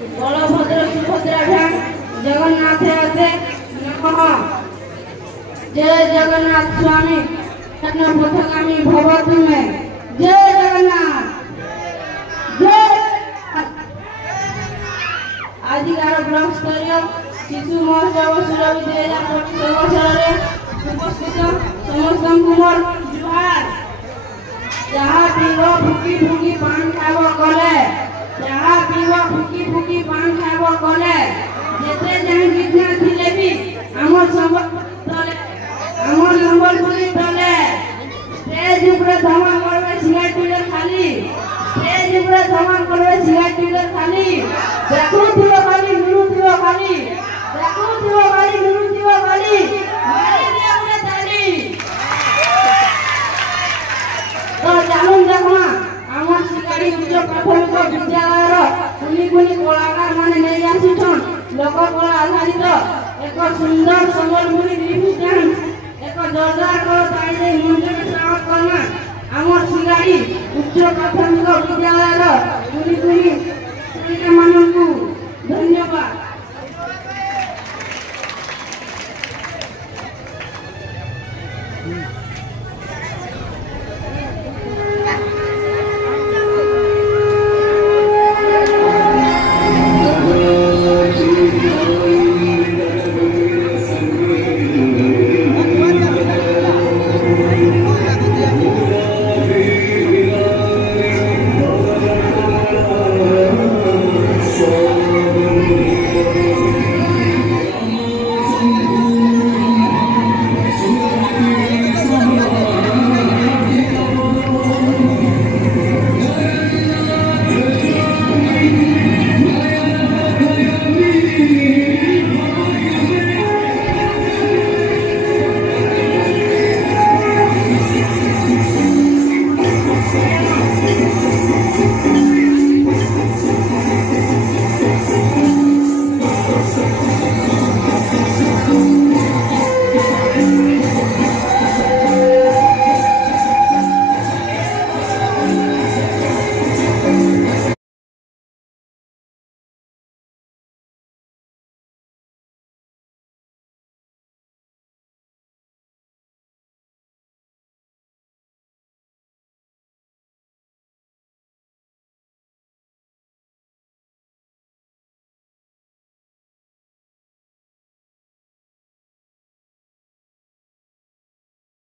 बलभद्र सुभद्राभ्यां जगन्नाथाय नमः। जय जगन्नाथ स्वामी पथगामी भव तुमे। जय जगन्नाथ जय। आजिकार ब्लॉक स्तरीय शिशु महोत्सव सुरभि 2025 अवसर उपस्थित समस्त मोर जुहार। जहाँ पीब फुकी फुकी पान खाब कले, जहाँ पीब फुकी फुकी पान खाब कले, जेते जाए जितना थिले भी आमर संबलपुरी तले स्टेज ऊपर धमा करबे सिगारेट पीले खाली, स्टेज ऊपर धमा करबे सिगारेट पीले खाली। देखो थियो खाली नुरु थियो खाली, देखो थियो खाली नुरु थियो खाली, मारी दिया अपने ताली। तो चालून देखना आमर शिकारी उच्च प्राथमिक विद्यालय कुनी कुनी कलाकार माने नहीं आसीछन लोक कला आधारित एक सुंदर संबलपुरी लिप डांस एक जोरदार कला ताइले मंजूरी प्राप्त करना आमर शिकारी उच्च प्राथमिक विद्यालय कुनी कुनी छात्र माननकु धन्यवाद।